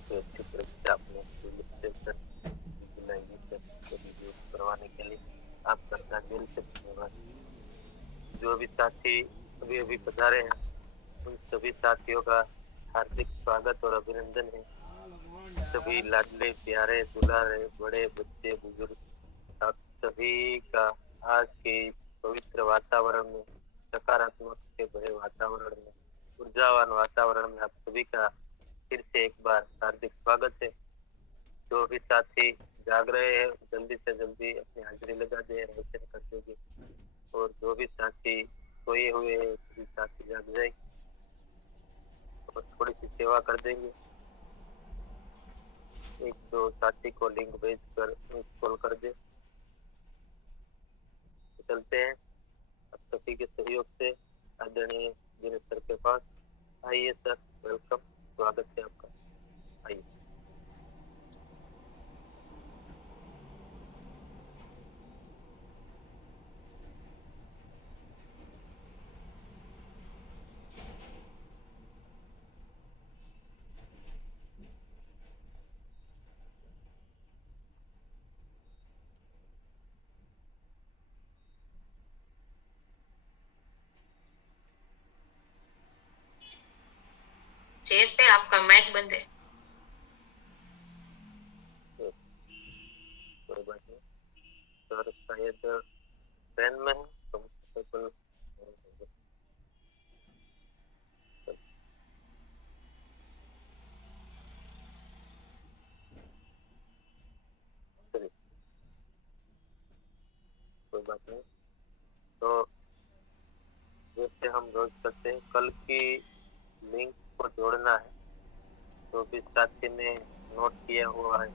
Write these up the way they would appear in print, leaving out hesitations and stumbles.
काफी अच्छी तरह से आपने करवाने के लिए आपका दिल से धन्यवाद। जो भी साथी अभी अभी पधारे हैं उन सभी साथियों का हार्दिक स्वागत और अभिनंदन है। सभी लाडले प्यारे दुलारे बड़े बच्चे बुजुर्ग आप सभी का आज के पवित्र वातावरण में सकारात्मक से भरे वातावरण में ऊर्जावान वातावरण में आप सभी का फिर से एक बार हार्दिक स्वागत है। जो भी साथी जाग रहे हैं जल्दी से जल्दी अपनी हाजिरी लगा दे रोशन कर देंगे और जो भी साथी सोए हुए हैं सभी साथी जाग जाए और थोड़ी सी सेवा कर देंगे। एक दो साथी को लिंक भेज कर कॉल कर दे। चलते हैं आप सभी के सहयोग से आदरणीय दिनेश सर के पास। आइए सर, वेलकम, स्वागत है आपका। आइए। चेस पे आपका माइक बंद है। कोई बात नहीं सर, शायद ट्रेन में है कंफर्टेबल। कोई बात नहीं। तो जैसे हम रोज करते हैं कल की लिंक को जोड़ना है। तो भी साथी ने नोट किया हुआ है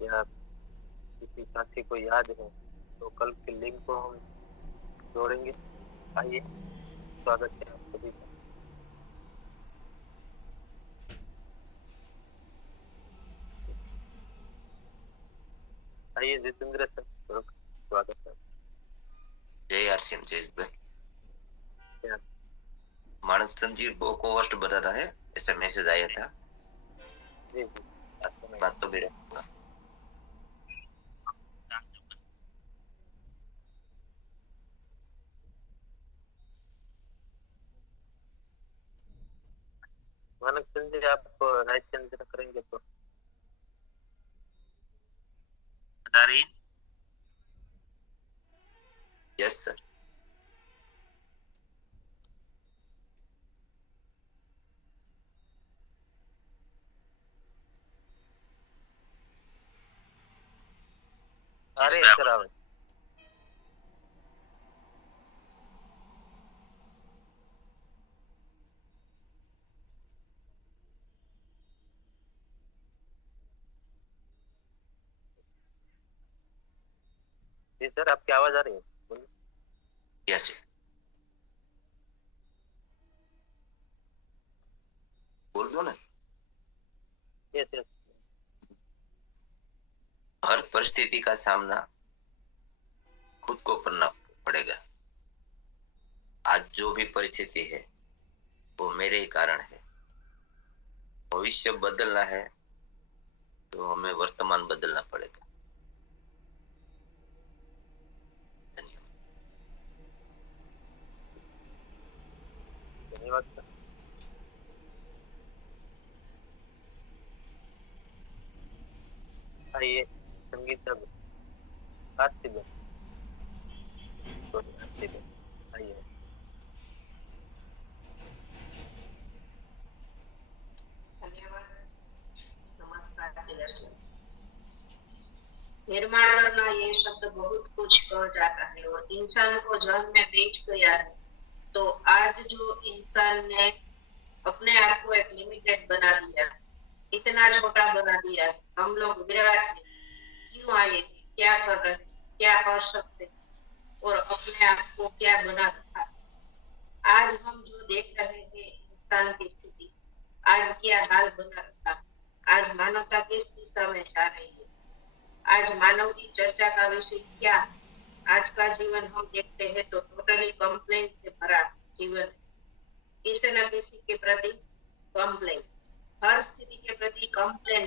या किसी साथी को याद है तो कल की लिंक को हम जोड़ेंगे। आइए, स्वागत है आप सभी का। आइए जितेंद्र सर, स्वागत है। जय आरसीएम जय मानव संजीव को होस्ट बना रहा है, ऐसा मैसेज आया था। जी बात तो मेरे मानव संजय आप राइट चंद्र करेंगे तो यस सर। अरे सर आवे जी सर, आपकी आवाज आ रही है? बोलिए। यस बोल दो ना। Yes yes. हर परिस्थिति का सामना खुद को करना पड़ेगा। आज जो भी परिस्थिति है वो मेरे ही कारण है। भविष्य बदलना है तो हमें वर्तमान बदलना पड़ेगा। धन्यवाद सर। आइए संगीता आरती बन आइए। निर्माण करना ये शब्द बहुत कुछ कह जाता है और इंसान को जन्म में बैठ गया है तो आज जो इंसान ने अपने आप को एक लिमिटेड बना दिया, इतना छोटा बना दिया। हम लोग विराट में क्यों आए थे, क्या कर रहे थे, क्या कर सकते और अपने आप को क्या बना रखा। आज हम जो देख रहे हैं इंसान की स्थिति, आज क्या हाल बना रखा। आज मानवता किस दिशा में जा रही है। आज मानव की चर्चा का विषय क्या। आज का जीवन हम देखते हैं तो टोटली कंप्लेन से भरा जीवन, किसी न किसी के प्रति कंप्लेन। हर स्थिति के प्रति कंप्लेन,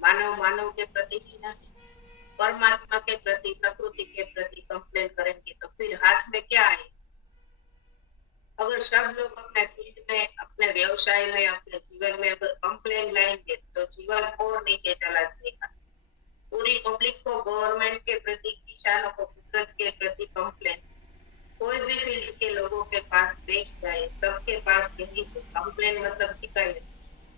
मानव के प्रति ही नहीं, परमात्मा के प्रति, प्रकृति के प्रति कंप्लेन करेंगे तो फिर हाथ में क्या आए? अगर सब लोग अपने फील्ड में, अपने व्यवसाय में, अपने जीवन में अगर कंप्लेन लाएंगे तो जीवन और नीचे चला जाएगा। पूरी पब्लिक को गवर्नमेंट के प्रति, किसानों को कुदरत के प्रति कंप्लेन, कोई भी फील्ड के लोगों के पास बैठ जाए, सबके पास यही कंप्लेन मतलब शिकायत।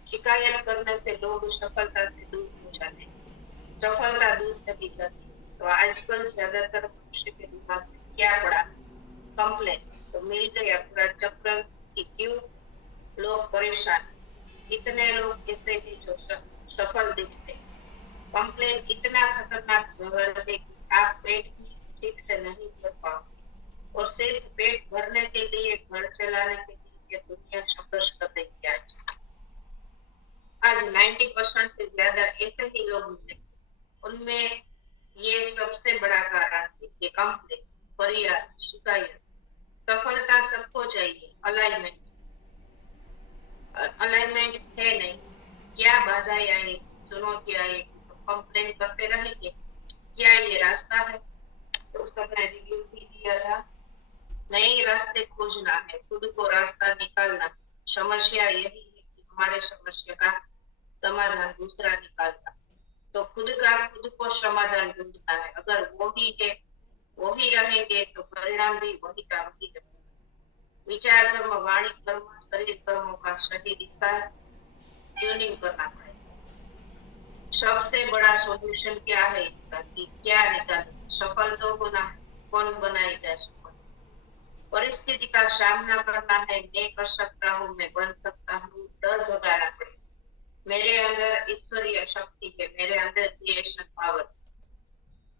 शिकायत करने से लोग सफलता से दूर हो जाते हैं, सफलता दूर चली जाती है। तो आजकल ज्यादातर मनुष्य के दिमाग में क्या पड़ा? कंप्लेन। तो मिल गया पूरा चक्र कि क्यों लोग परेशान। इतने लोग ऐसे हैं जो सफल दिखते। कंप्लेन इतना खतरनाक जहर है कि आप पेट भी ठीक से नहीं भर पाओ, और सिर्फ पेट भरने के लिए, घर चलाने के लिए ये दुनिया संघर्ष कर रही है। आज 90% से ज्यादा ऐसे ही लोग हैं, उनमें ये सबसे बड़ा कारण है कि कंप्लेन, फरियाद, शिकायत। सफलता सबको चाहिए, अलाइनमेंट है नहीं। क्या बाधाएं आए, चुनौतियां आए तो कंप्लेन करते रहेंगे? क्या ये रास्ता है? तो सबने रिव्यू भी दिया था, नए रास्ते खोजना है, खुद को रास्ता निकालना। समस्या यही है कि हमारे समस्या का समाधान दूसरा निकालता, तो खुद को समाधान ढूंढना है। अगर वो ही है, वो ही रहेंगे तो परिणाम भी वही का वही रहेगा। विचार कर्म, वाणी कर्म, शरीर कर्मों का सही दिशा ट्यूनिंग करना पड़ेगा। सबसे बड़ा सॉल्यूशन क्या है इसका कि क्या निकालें? सफल तो होना है, कौन बनाएगा सफल? परिस्थिति का सामना करना है, मैं कर सकता हूँ, मैं बन सकता हूँ, डर भगाना पड़ेगा। मेरे अंदर ईश्वरीय शक्ति है, मेरे अंदर क्रिएशन पावर।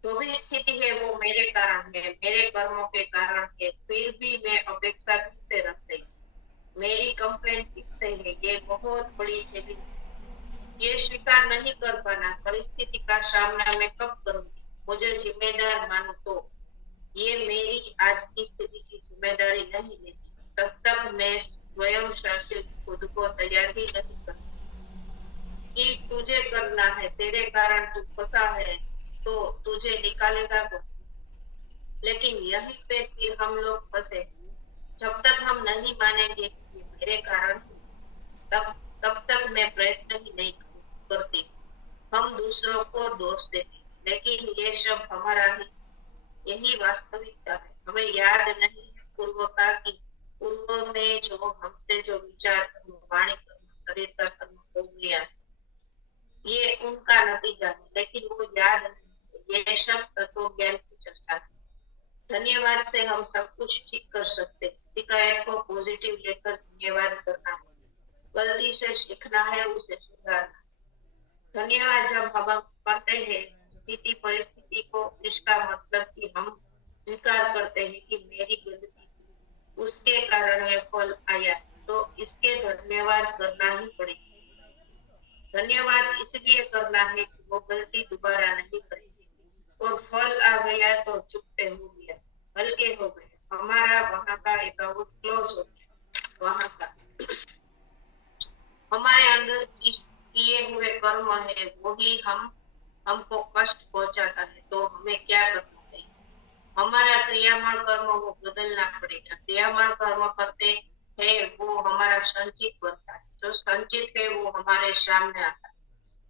जो भी स्थिति है वो मेरे कारण है, मेरे कर्मों के कारण है, फिर भी मैं अपेक्षा किससे रख रही, मेरी कंप्लेन किससे है? ये बहुत बड़ी चैलेंज है। ये स्वीकार नहीं कर पाना, परिस्थिति का सामना मैं कब करूंगी, मुझे जिम्मेदार मानो तो ये मेरी आज की स्थिति की जिम्मेदारी नहीं लेती, तब तक मैं स्वयं शासित खुद को तैयार ही नहीं करती कि तुझे करना है, तेरे कारण तू फंसा है तो तुझे निकालेगा कौन? लेकिन यहीं पे फिर हम लोग फंसे। जब तक हम नहीं मानेंगे कि मेरे कारण, तब तक मैं प्रयत्न ही नहीं करती। हम दूसरों को दोष देते, लेकिन ये सब हमारा ही, यही वास्तविकता है। हमें याद नहीं है पूर्व का कि पूर्व में जो हमसे जो विचार कर्म, वाणी कर्म, शरीर का कर्म हो गया, ये उनका नतीजा है, लेकिन वो याद नहीं। ये सब तत्व ज्ञान की चर्चा है। धन्यवाद से हम सब कुछ ठीक कर सकते हैं। शिकायत को पॉजिटिव लेकर धन्यवाद करना है, गलती से सीखना है, उसे सुधारना। धन्यवाद जब हम करते हैं स्थिति परिस्थिति को, इसका मतलब कि हम स्वीकार करते हैं कि मेरी गलती, उसके कारण यह फल आया, तो इसके धन्यवाद करना ही पड़ेगा। धन्यवाद इसलिए करना है कि वो गलती दोबारा नहीं करेगी, और फल आ गया तो चुपते हो गया, हल्के हो गए, हमारा वहां का अकाउंट क्लोज हो गया। वहां का हमारे अंदर किए हुए कर्म है, वो ही हमको कष्ट पहुंचाता है। तो हमें क्या करना चाहिए? हमारा क्रियामान कर्म वो बदलना पड़ेगा। क्रियामान कर्म करते हैं वो हमारा संचित बनता है, जो संचित है वो हमारे सामने आता है,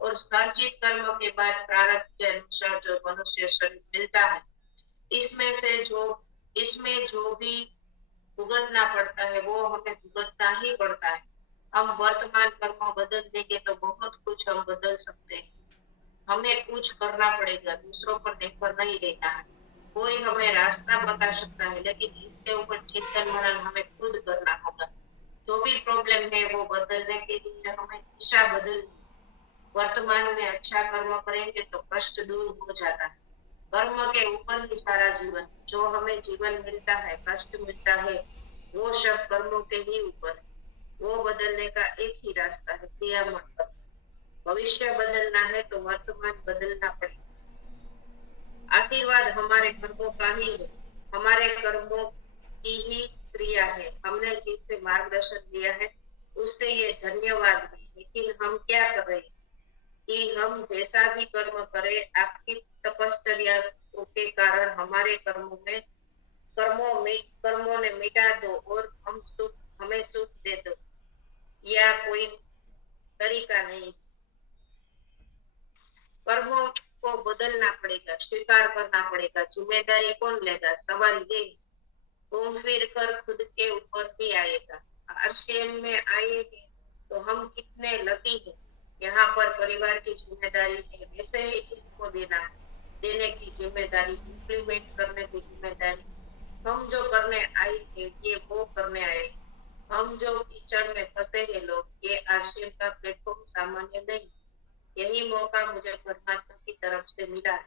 और संचित कर्म के बाद प्रारब्ध के अनुसार जो मनुष्य शरीर मिलता है, इसमें जो भी भुगतना पड़ता है वो हमें भुगतना ही पड़ता है। हम वर्तमान कर्म बदल देंगे तो बहुत कुछ हम बदल सकते हैं। हमें कुछ करना पड़ेगा, दूसरों पर निर्भर नहीं रहना है। कोई हमें रास्ता बता सकता है, लेकिन इसके ऊपर चिंतन मनन हमें खुद करना होगा। जो भी प्रॉब्लम है वो बदलने के लिए हमें दिशा बदल, वर्तमान में अच्छा कर्म करेंगे तो कष्ट दूर हो जाता है। कर्म के ऊपर ही सारा जीवन, जो हमें जीवन मिलता है, कष्ट मिलता है, वो सब कर्मों के ही ऊपर है। वो बदलने का एक ही रास्ता है, क्रियामान कर्म। भविष्य बदलना है तो वर्तमान बदलना पड़ेगा। आशीर्वाद हमारे कर्मों का ही है, हमारे कर्मों की ही क्रिया है। हमने जिससे मार्गदर्शन दिया है उससे ये धन्यवाद है, लेकिन हम ही कर्म करें। आपकी तपश्चर्या के कारण हमारे कर्मों ने मिटा दो और हमें सुख दे दो। यह कोई तरीका नहीं। कर्मों को बदलना पड़ेगा, स्वीकार करना पड़ेगा। जिम्मेदारी कौन लेगा? सवाल ये। घूम फिर कर खुद के ऊपर ही आएगा। आरसीएम में आए हैं तो हम कितने लकी हैं। यहाँ पर परिवार की जिम्मेदारी है, वैसे ही खुद को देने की जिम्मेदारी, इम्प्लीमेंट करने की जिम्मेदारी। हम जो करने आए हैं ये वो करने आए। हम जो कीचड़ में फंसे हैं लोग, ये आरसीएम का प्लेटफॉर्म सामान्य नहीं। यही मौका मुझे परमात्मा की तरफ से मिला है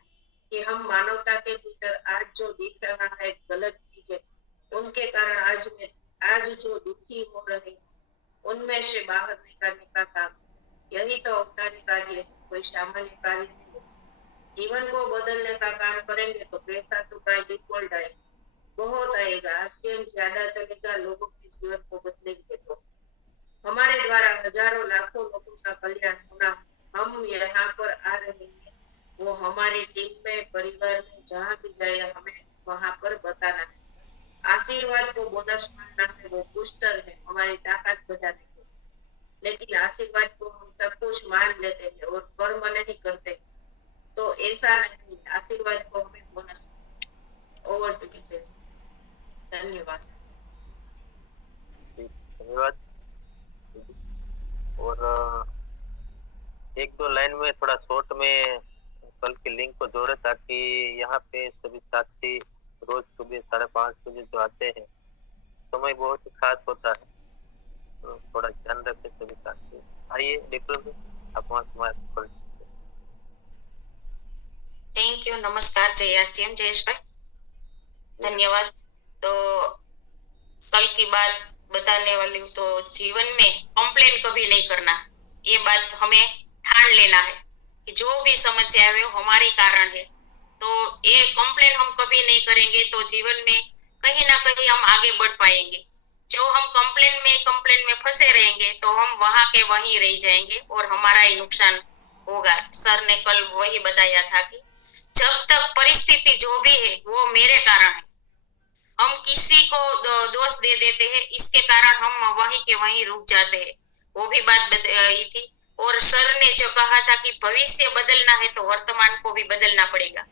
कि हम मानवता के भीतर आज जो दिख रहा है गलत चीजें, उनके कारण आज जो दुखी हो रहे हैं उनमें से बाहर निकालने का काम, यही तो औपचारिक कार्य है, कोई सामान्य कार्य नहीं। जीवन को बदलने का काम करेंगे तो पैसा तो बाय डिफॉल्ट आएगा, बहुत आएगा। आरसीएम ज्यादा चलेगा, लोगों के जीवन को बदलेंगे तो हमारे द्वारा हजारों लाखों लोगों का कल्याण होना। हम यहाँ पर आ रहे हैं, वो हमारी टीम में, परिवार में, जहाँ भी जाए हमें वहां पर बताना है। आशीर्वाद को बोनस मानना है, वो बूस्टर है हमारी ताकत बढ़ाने के। लेकिन आशीर्वाद को हम सब कुछ मान लेते हैं और कर्म नहीं करते, तो ऐसा नहीं। आशीर्वाद को हमें बोनस। Over to teachers. धन्यवाद। धन्यवाद। और एक दो लाइन में थोड़ा शॉर्ट में कल के लिंक को जोड़े, ताकि यहाँ पे सभी साथी रोज सुबह 5:30 बजे जो आते हैं, समय बहुत ही खास होता है, तो थोड़ा ध्यान रखें सभी साथी। आइए डिप्लोमा आप वहाँ समाप्त। Thank you. नमस्कार। जय आरसीएम। जयेश भाई धन्यवाद। तो कल की बात बताने वाली हूँ। तो जीवन में कंप्लेन कभी नहीं करना, ये बात हमें ठान लेना है कि जो भी समस्या है वो हमारे कारण है। तो ये कंप्लेन हम कभी नहीं करेंगे तो जीवन में कहीं ना कहीं हम आगे बढ़ पाएंगे। जो हम कंप्लेन में फंसे रहेंगे तो हम वहां के वहीं रह जाएंगे और हमारा ही नुकसान होगा। सर ने कल वही बताया था कि जब तक परिस्थिति जो भी है वो मेरे कारण है, हम किसी को दोष दे देते हैं, इसके कारण हम वहीं के वहीं रुक जाते हैं। वो भी बात बताई थी। और सर ने जो कहा था कि भविष्य बदलना है तो वर्तमान को भी बदलना पड़ेगा।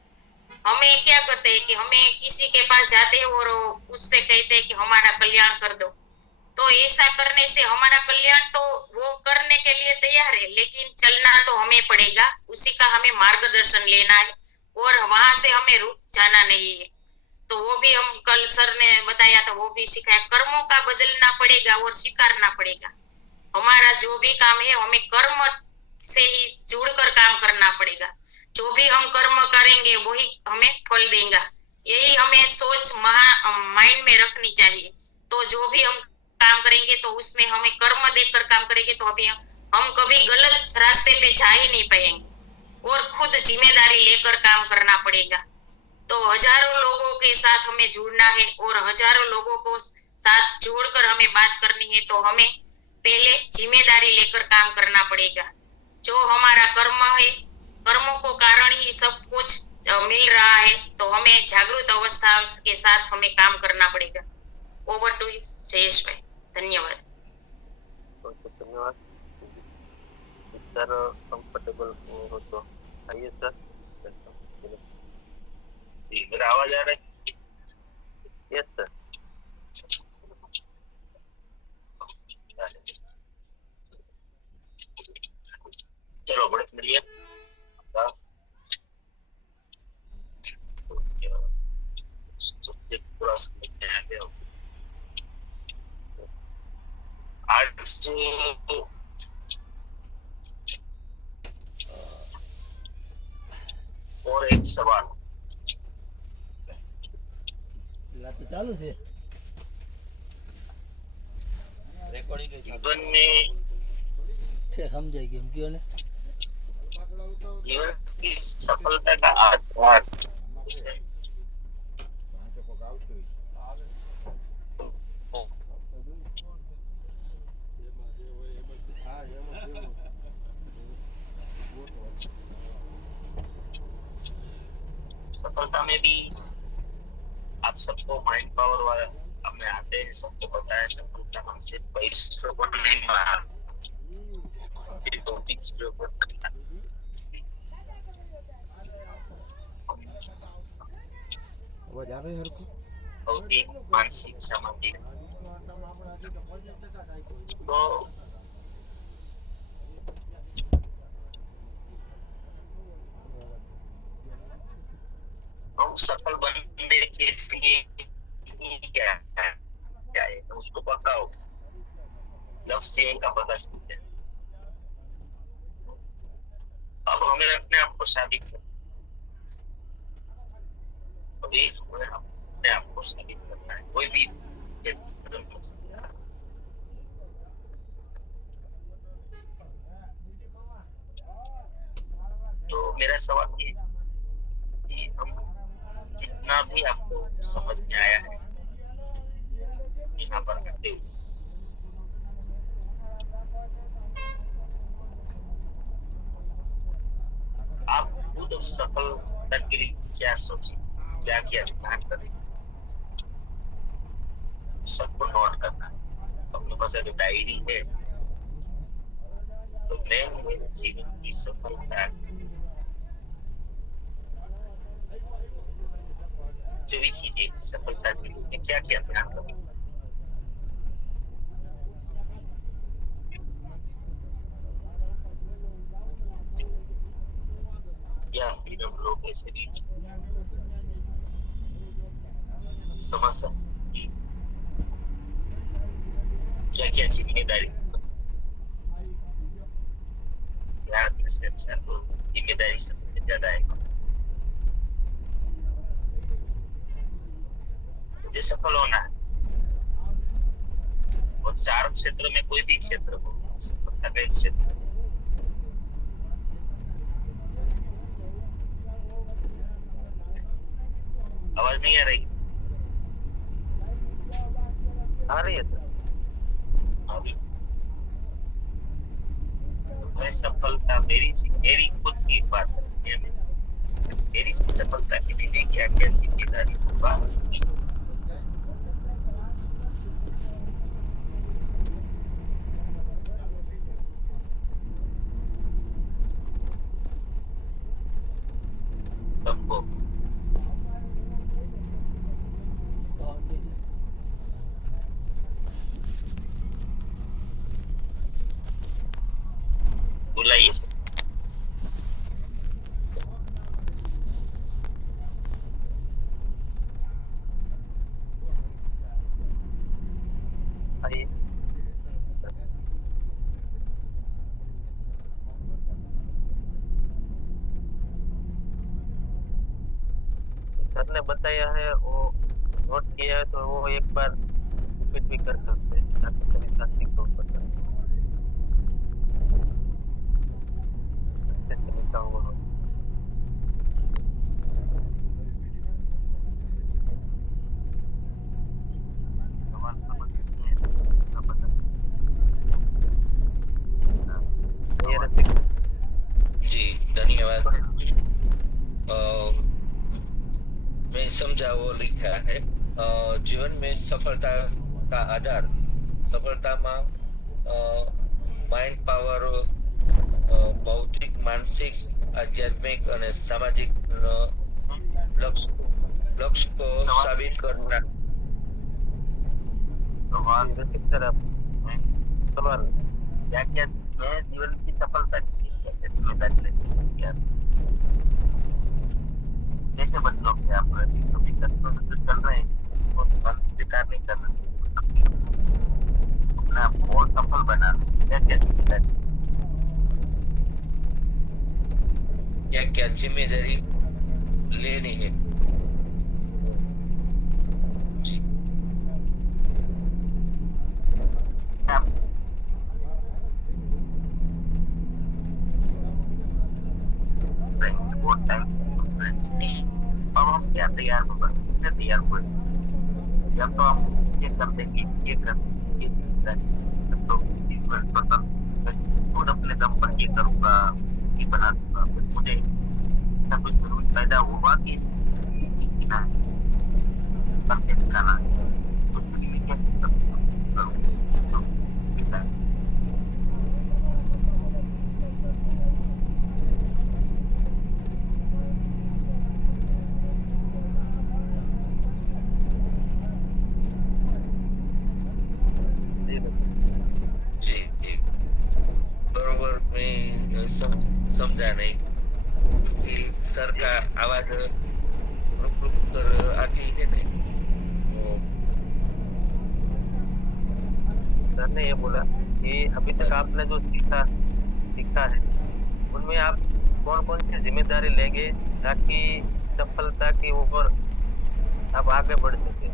हमें क्या करते हैं कि हमें किसी के पास जाते हैं और उससे कहते हैं कि हमारा कल्याण कर दो, तो ऐसा करने से हमारा कल्याण तो वो करने के लिए तैयार है, लेकिन चलना तो हमें पड़ेगा, उसी का हमें मार्गदर्शन लेना है और वहां से हमें रुक जाना नहीं है। तो वो भी हम कल सर ने बताया था, वो भी सिखाया। कर्मों का बदलना पड़ेगा और स्वीकारना पड़ेगा। हमारा जो भी काम है हमें कर्म से ही जुड़कर काम करना पड़ेगा। जो भी हम कर्म करेंगे वही हमें फल देगा, यही हमें सोच माइंड में रखनी चाहिए। तो जो भी हम काम करेंगे तो उसमें हमें कर्म देकर काम करेंगे तो अभी हम कभी गलत रास्ते पे जा ही नहीं पाएंगे और खुद जिम्मेदारी लेकर काम करना पड़ेगा। तो हजारों लोगों के साथ हमें जुड़ना है और हजारों लोगों को साथ जोड़कर हमें बात करनी है। तो हमें पहले जिम्मेदारी लेकर काम करना पड़ेगा। जो हमारा कर्म है, कर्मों को कारण ही सब कुछ मिल रहा है, तो हमें जागरूक अवस्था के साथ हमें काम करना पड़ेगा। ओवर टू जयेश भाई। धन्यवाद। धन्यवाद सर। कंफर्टेबल हो तो आइए सर। मेरा आवाज आ रहा है? Yes sir. चलो बड़े बढ़िया। पूरा समझ आ गया। आज और एक सवाल चालू है जीवन में समझाएगी हम क्यों ने जीवन की सफलता का आधार है। सफलता में भी आप सबको माइंड पावर वाला हमें आते हैं, सबको पता है सफलता हमसे पैसों को नहीं मारा, ये भौतिक चीजों को करना। भौतिक, मानसिक, सामाजिक। तो हम सफल बनने के लिए क्या है उसको बताओ, लक्ष्य का पता चलता है। अब हमें अपने आप को साबित करना, अभी हमें अपने आप को साबित करना है, कोई भी तो मेरा सवाल ये कि हम जितना भी आपको समझ में आया है यहाँ पर आते हुए, आप खुद सफलता के लिए क्या सोचे, क्या क्या ध्यान करें, सबको नोट करना है। अपने पास अगर डायरी है तो मैं मेरे जीवन की सफलता जो भी चीजें सफलता के लिए क्या क्या ध्यान करें, या फिर हम लोग ऐसे भी समझ सकते कि क्या क्या जिम्मेदारी से अच्छा तो जिम्मेदारी सबसे ज्यादा है। मुझे सफल होना है और 4 क्षेत्र में कोई भी क्षेत्र हो, सफलता का एक क्षेत्र। आवाज नहीं आ रही? आ रही है अभी मैं सफलता मेरी खुद की बात है, मेरी सफलता के लिए क्या क्या जिम्मेदारी सबको बुलाइए। आइए। सर ने बताया है, वो नोट किया है, तो वो एक बार रिपीट भी कर सकते हैं ताकि सभी साथी को पता अच्छे से लिखा हुआ हो। सवाल समझ नहीं है, ना पता। ये रसिक जी धन्यवाद। मैं समझा वो लिखा है जीवन में सफलता का आधार सफलता में माइंड पावर भौतिक मानसिक आध्यात्मिक और सामाजिक लक्ष्य को साबित करना। सवाल रसिक सर, आप सवाल क्या क्या है जीवन की सफलता के लिए क्या क्या जिम्मेदारी लेती है? कैसे बदलाव के आप कभी तत्व जो चल रहे हैं वो स्वीकार नहीं कर रहे, अपने आप को और सफल बनाना क्या क्या जिम्मेदारी क्या क्या जिम्मेदारी लेनी है? जी आप बहुत टाइम अब हम क्या तैयार होगा, तैयार हुए या तो हम ये कर देंगे, ये कर तो खुद अपने दम पर ये करूंगा, ये बना दूंगा। मुझे ऐसा कुछ जरूरत पैदा हुआ कि देना है, करके दिखाना है। उसके लिए कैसे सब करूं? तो पिता जी जी जी बरोबर मैं समझा नहीं, क्योंकि सर का आवाज रुक रुक कर आती है नहीं, तो सर ने ये बोला कि अभी तक आपने जो सीखा है उनमें आप कौन कौन सी जिम्मेदारी लेंगे ताकि सफलता की ओर आप आगे बढ़ सके,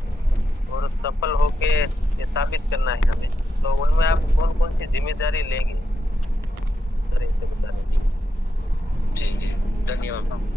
और सफल होके ये साबित करना है हमें, तो उनमें आप कौन कौन सी जिम्मेदारी लेंगे सर, इसे बता दीजिए। ठीक है, धन्यवाद।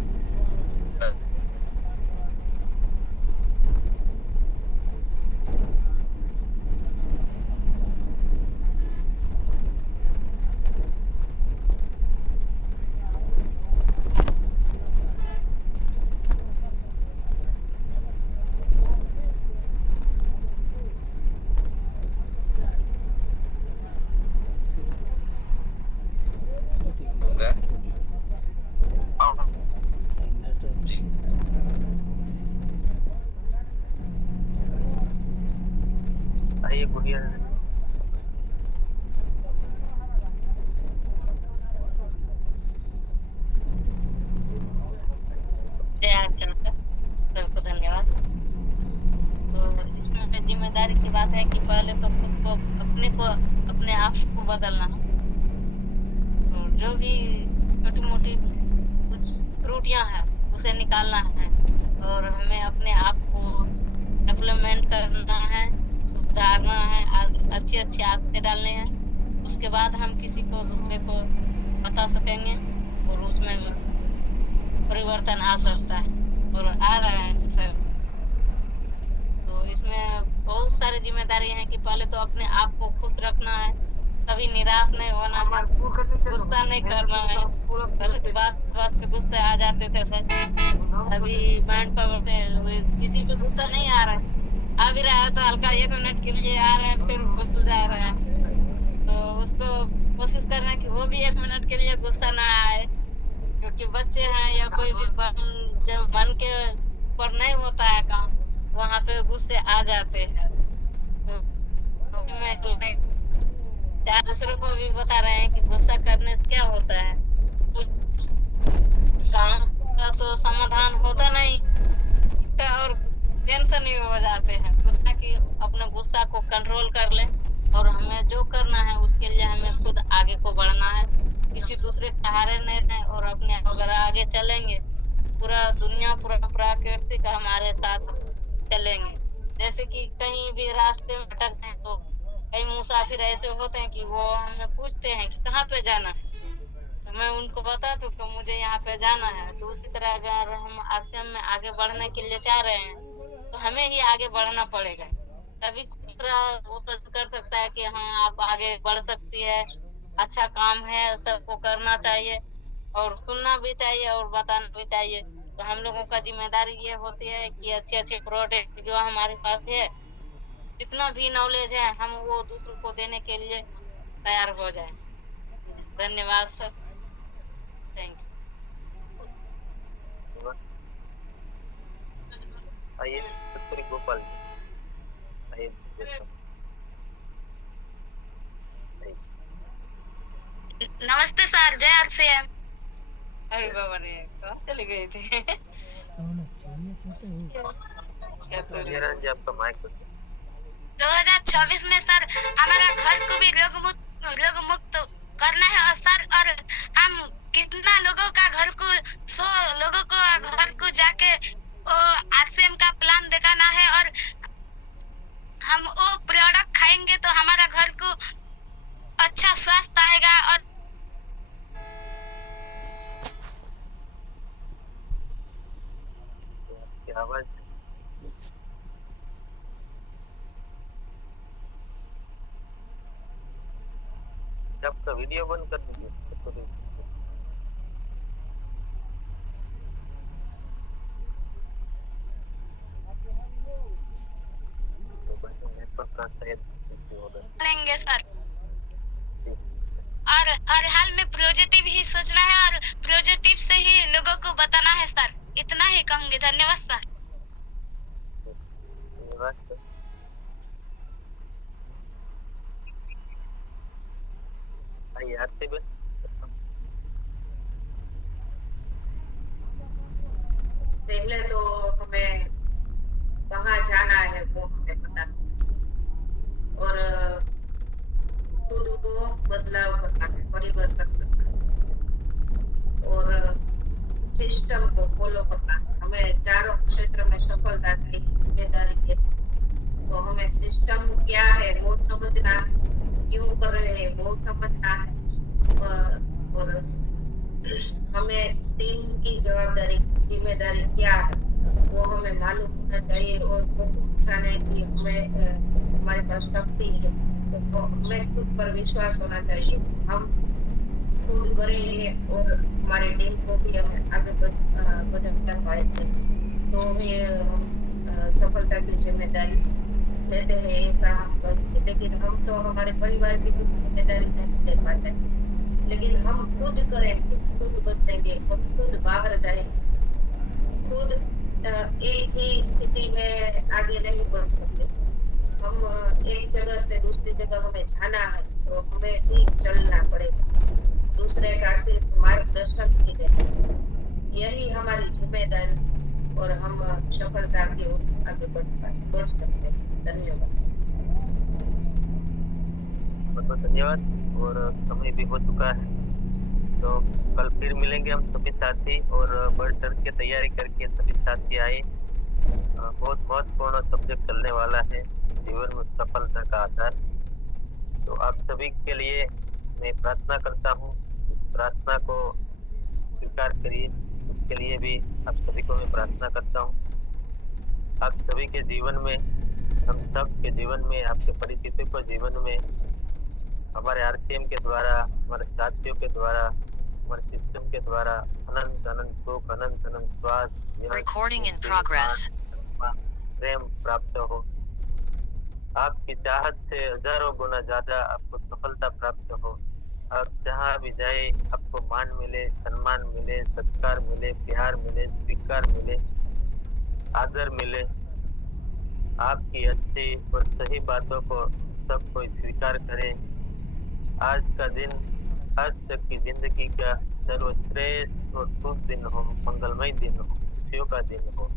होगा जी आइए गुड़िया। सबको धन्यवाद। तो इसमें जिम्मेदारी की बात है कि पहले तो खुद को अपने आप को बदलना है, तो जो भी छोटी मोटी कुछ त्रुटियां हैं उसे निकालना है, और हमें अपने आप को डेवलपमेंट करना है, सुधारना है, अच्छी अच्छी आदतें डालनी है। उसके बाद हम किसी को दूसरे को बता सकेंगे और उसमें परिवर्तन आ सकता है, और आ रहा है सर। तो इसमें बहुत सारी जिम्मेदारी है कि पहले तो अपने आप को खुश रखना है, कभी निराश नहीं होना है, गुस्सा नहीं करना है। पहले तो बात बात पे गुस्से आ जाते थे सर, अभी माइंड पावर किसी पे गुस्सा नहीं आ रहा है, आ भी रहा है तो हल्का 1 मिनट के लिए आ रहा है फिर बदल जा रहा है। तो उसको कोशिश करना है कि वो भी 1 मिनट के लिए गुस्सा ना आए, क्योंकि बच्चे हैं या कोई भी जब मन के ऊपर नहीं होता है काम, वहाँ पे गुस्से आ जाते हैं। तो मैं चार दूसरों को भी बता रहे हैं कि गुस्सा करने से क्या होता है, कुछ काम का तो समाधान होता नहीं, और टेंशन ही हो जाते हैं। अपने गुस्सा को कंट्रोल कर लें, और हमें जो करना है उसके लिए हमें खुद आगे को बढ़ना है, किसी दूसरे के सहारे नहीं है। और अपने अगर आगे चलेंगे, पूरा दुनिया पूरा प्राकृतिक हमारे साथ चलेंगे। जैसे कि कहीं भी रास्ते में भटक गए तो कई मुसाफिर ऐसे होते हैं कि वो हमें पूछते हैं कि कहाँ पे जाना है, तो मैं उनको बता दूं कि मुझे यहाँ पे जाना है। तो उसी तरह अगर हम आश्रम में आगे बढ़ने के लिए चाह रहे हैं तो हमें ही आगे बढ़ना पड़ेगा, तभी दूसरा वो कर सकता है कि हाँ आप आगे बढ़ सकती है, अच्छा काम है, सबको करना चाहिए और सुनना भी चाहिए और बताना भी चाहिए। तो हम लोगों का जिम्मेदारी ये होती है कि अच्छे अच्छे प्रोडक्ट जो हमारे पास है, जितना भी नॉलेज है, हम वो दूसरों को देने के लिए तैयार हो जाए। धन्यवाद सर, थैंक यू। आइए कस्तूरी गोपाल जी, आइए जैसा नमस्ते सर, जय आरसीएम। अरे बाबा रे, कहाँ चले गए थे? नीरज जी आपका माइक 2024 में सर हमारा घर को भी रोग मुक्त करना है, और सर और हम कितना लोगों का घर को 100 लोगों को घर को जाके आरसीएम का प्लान दिखाना है, और हम वो प्रोडक्ट खाएंगे तो हमारा घर को अच्छा स्वास्थ्य आएगा। और की आवाज आपका वीडियो बंद कर दीजिए। और हाल में पॉजिटिव ही सोचना है और पॉजिटिव से ही लोगों को बताना है सर। इतना ही कहूंगी। धन्यवाद सर। धन्यवाद सर। आइए आरती बेन। पहले तो हमें कहाँ जाना है वो हमें पता और खुद को बदलाव करना है, परिवर्तन करना है और सिस्टम को फॉलो करना है। हमें चारों क्षेत्र में सफलता चाहिए, जिम्मेदारी है। तो हमें सिस्टम क्या है वो समझना है, क्यों कर रहे हैं वो समझना है और हमें टीम की जवाबदारी जिम्मेदारी क्या है वो हमें मालूम होना चाहिए और वो उठाने की हमें हमारे पास शक्ति है। तो हमें खुद पर विश्वास होना चाहिए। हम खुद करेंगे और हमारी टीम को भी हमें आगे बढ़ाना पाएंगे तो ये सफलता की जिम्मेदारी लेते हैं, ऐसा हम करते। लेकिन हम तो हमारे परिवार की जिम्मेदारी नहीं ले पाते, लेकिन हम खुद करेंगे, खुद बदलेंगे और खुद बाहर जाएंगे। खुद एक ही स्थिति में आगे नहीं बढ़ सकते। हम एक जगह से दूसरी जगह हमें जाना है तो हमें ठीक चलना पड़ेगा, दूसरे का सिर्फ मार्गदर्शन ही देना। यही हमारी जिम्मेदारी और हम सफलता की ओर आगे बढ़ सकते हैं। धन्यवाद। बहुत धन्यवाद। और समय भी हो चुका है तो कल फिर मिलेंगे हम सभी साथी और बढ़ चढ़ के तैयारी करके सभी साथी आए। बहुत महत्वपूर्ण सब्जेक्ट चलने वाला है, जीवन में सफलता का आधार। तो आप सभी के लिए मैं प्रार्थना करता हूँ, प्रार्थना को स्वीकार करिए। उसके लिए भी आप सभी को मैं प्रार्थना करता हूँ। आप सभी के जीवन में, हम सब के जीवन में, आपके परिचितों को जीवन में हमारे आरसीएम के द्वारा, हमारे साथियों के द्वारा, हमारे सिस्टम के द्वारा अनंत अनंत सुख, अनंत अनंत स्वास्थ्य, प्रेम प्राप्त हो। आपकी चाहत से हजारों गुना ज्यादा आपको सफलता प्राप्त हो। आप जहाँ भी जाए आपको मान मिले, सम्मान मिले, सत्कार मिले, प्यार मिले, स्वीकार मिले, आदर मिले। आपकी अच्छी और सही बातों को सब कोई स्वीकार करे। आज का दिन, आज तक की जिंदगी का सर्वश्रेष्ठ और शुभ दिन हो, मंगलमय दिन हो, खुशियों का दिन हो।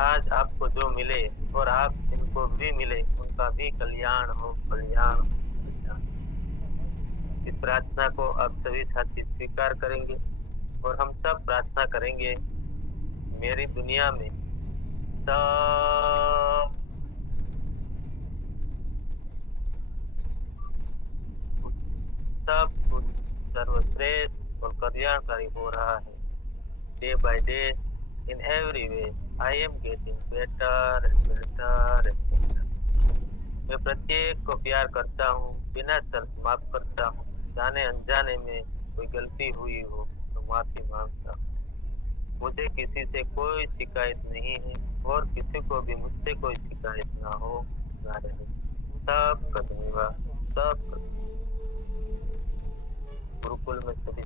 आज आपको जो मिले और आप जिनको भी मिले उनका भी कल्याण हो, कल्याण। इस प्रार्थना को आप सभी साथी स्वीकार करेंगे और हम सब प्रार्थना करेंगे, मेरी दुनिया में सब कुछ सर्वश्रेष्ठ और कल्याणकारी हो रहा है। Day by day, in every way, I am getting better and better and better. मैं प्रत्येक को प्यार करता हूँ, बिना शर्त माफ करता हूँ। जाने अनजाने में कोई गलती हुई हो तो माफी मांगता हूँ। मुझे किसी से कोई शिकायत नहीं है और किसी को भी मुझसे कोई शिकायत ना हो, ना रहे। सबका धन्यवाद। सब गुरुकुल में सभी